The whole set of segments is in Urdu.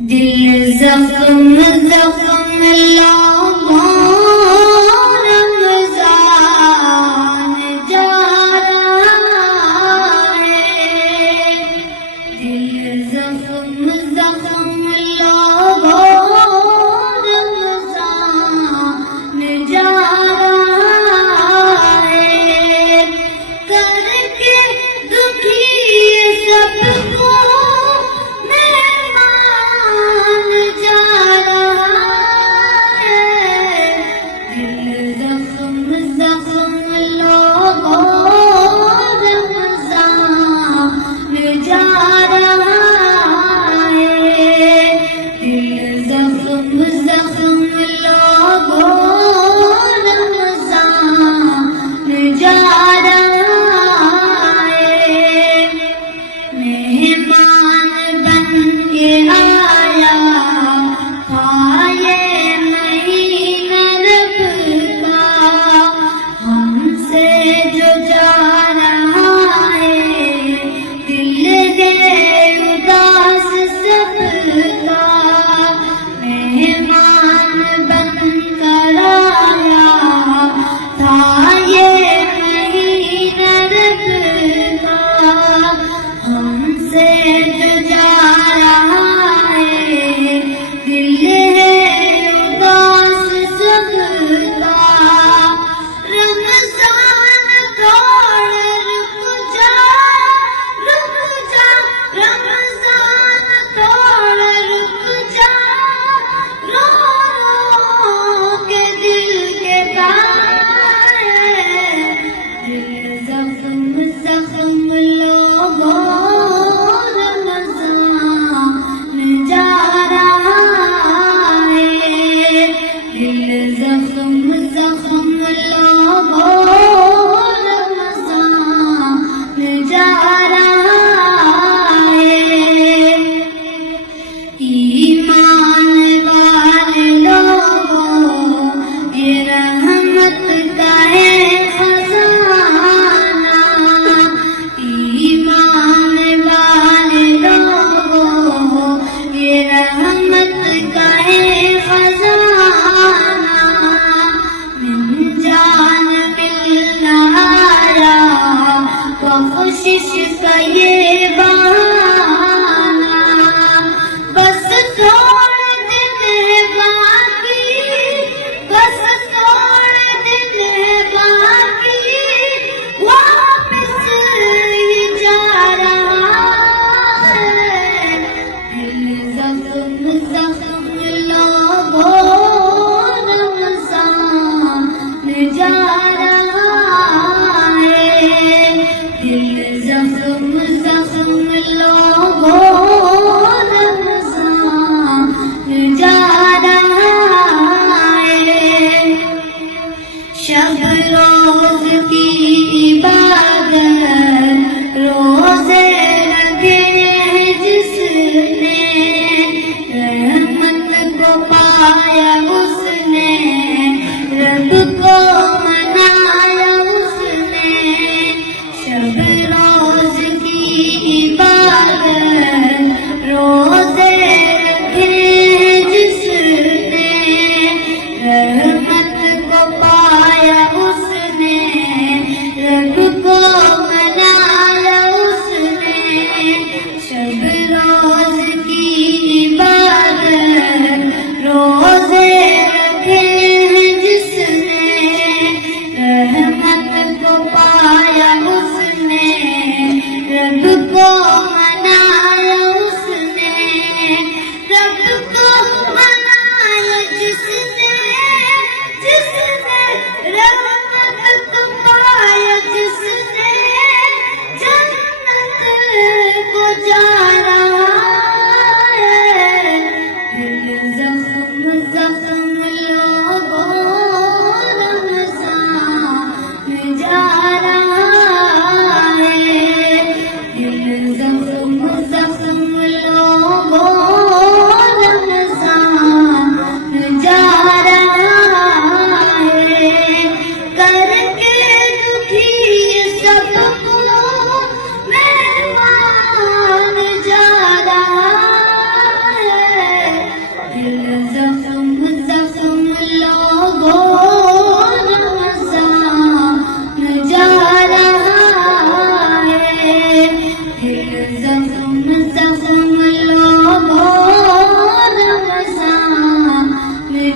دل زخم زخم لگا رمضان جا رہا ہے، دل زخم زخم لگا رمضان جا رہا ہے، کر کے دکھی سب کو کوشش کا یہ بہانہ، بس تھوڑے دن ہے باقی، بس تھوڑے دن ہے باقی، واپس یہ جا رہا ہے، دل زخم زخم لگا رمضان جا رہا ہے، دل زخم زخم لگا رمضان جا رہا ہے، شب روز کی عبادت روزے رکھے ہیں جس نے، رحمت کو پایا اس نے، رب کو منایا اس نے، شب روز کی عبادت روزے رکھے ہیں جس نے، رحمت کو پایا اس نے، رب کو منایا اس نے، شب روز کی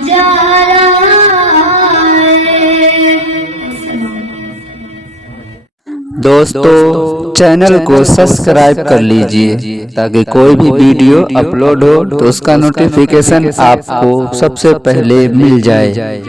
جا رہا ہے۔ دوستو چینل کو سبسکرائب کر لیجئے تاکہ کوئی بھی ویڈیو اپلوڈ ہو تو اس کا نوٹیفیکیشن آپ کو سب سے پہلے مل جائے۔